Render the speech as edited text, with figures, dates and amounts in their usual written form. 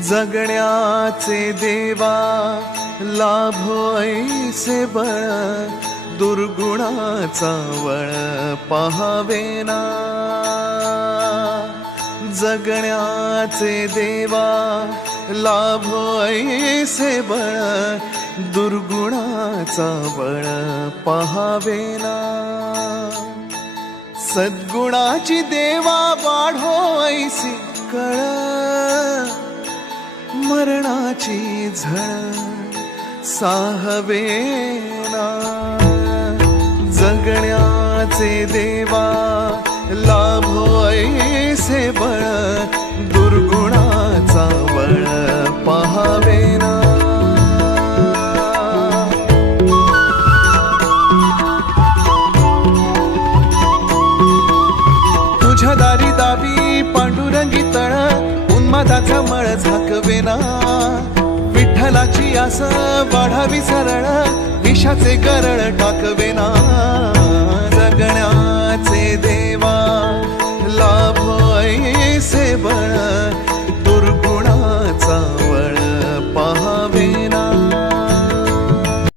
जगण्याचे देवा लाभो ऐसे बळ, दुर्गुणाचा वळ पहावेना। जगण्याचे देवा लाभो ऐसे बळ, दुर्गुणाचा बळ पहावेना। सद्गुणाची देवा वाढो ऐसी कळ, मरणाची झळ साहवेना। जगण्याचे देवा लाभो ऐसे बळ, दुर्गुणाचा बळ पहावेना। तुझ्या दारी दावी पांडुरंगी तळ, उन्मादाचा मळ झाकवेना। विठ्ठलाची आस वाढावी सरळ, विषाचे गरळ टाकवेना।